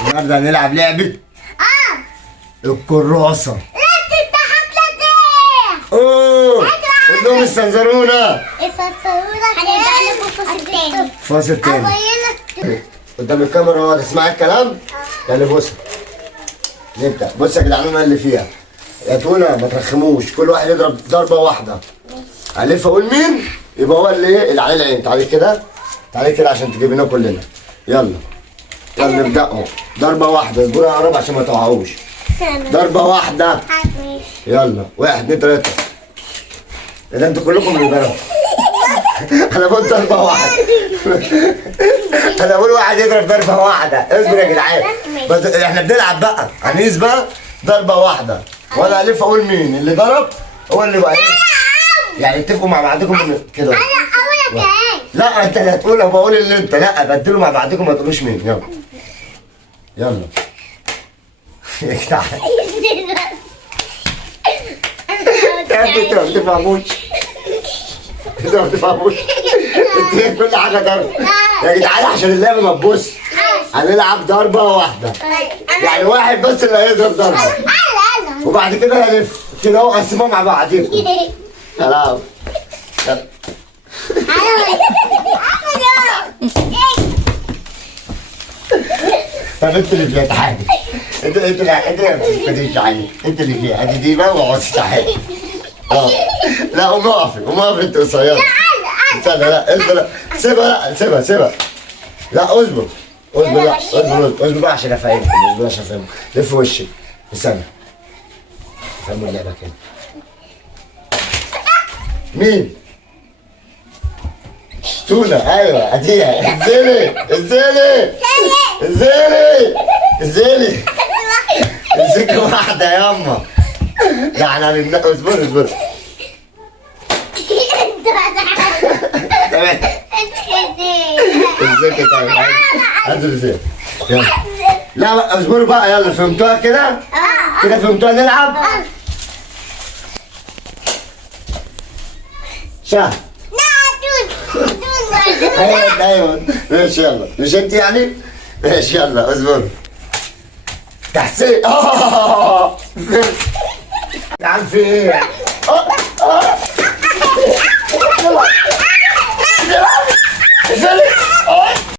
النهارده هنلعب لعبة الكراسة. لا تضحك لا تضحك. اوه قول لهم استنظرونا. استنظرونا هنبدأ الفصل التاني. الفصل التاني قدام الكاميرا اهو. تسمعي الكلام؟ يلا بص نبدأ. بص يا جدعان انا اللي فيها يا تونة ما ترخموش. كل واحد يضرب ضربة واحدة. هلف اقول مين يبقى هو اللي عليه العين. تعالي كده تعالي كده عشان تجيبينا كلنا. يلا نبدأ. ضربة واحدة. اصبروا يا رب عشان ما تقعوش. ضربة واحدة. يلا 1 2 3. ده انتوا كلكم اللي ضربوا. انا بقول ضربة واحدة. انا بقول واحد يضرب ضربة واحدة. اصبر يا جدعان. بس احنا بنلعب بقى هنقيس بقى ضربة واحدة. وانا الف اقول مين اللي ضرب هو اللي بقى يعني اتفقوا مع بعضكم كده. انا اقول لك لا انت اللي هتقول وبقول اللي انت. لا بدلوا مع بعضكم ما تقولوش مين. يلا يا جدعان انتوا ما بتفهموش. انتوا ما بتفهموش. انت كل حاجه ضرب يا جدعان عشان اللعبه ما تبص. هنلعب ضربه واحده يعني واحد بس اللي هيضرب ضربه وبعد كده هنلف كده اهو. قسموها مع بعضيكم. سلام. طب انت اللي فيها تعالي. انت اللي ما تعالي. انت اللي فيها ادي دي بقى واقعدي تعالي. لا قومي اقفي انت قصيره. استنى لا اصبر. سيبها. لا اصبر. اصبر بقى عشان افهمك. لف وشك. استنى فهموا اللعبه كده. مين؟ تونة. ايوه اديها. انزلي امسكي واحدة ياما. لا احنا هنبدأ. اصبر تمام. امسكي طيب. انزل فين؟ يلا. لا بقى اصبروا بقى. يلا فهمتوها كده؟ فهمتوها نلعب؟ شهر. ايوه ماشي. يلا مش انت يعني؟ ماشي يلا اصبر. تحسين. يا عم في ايه؟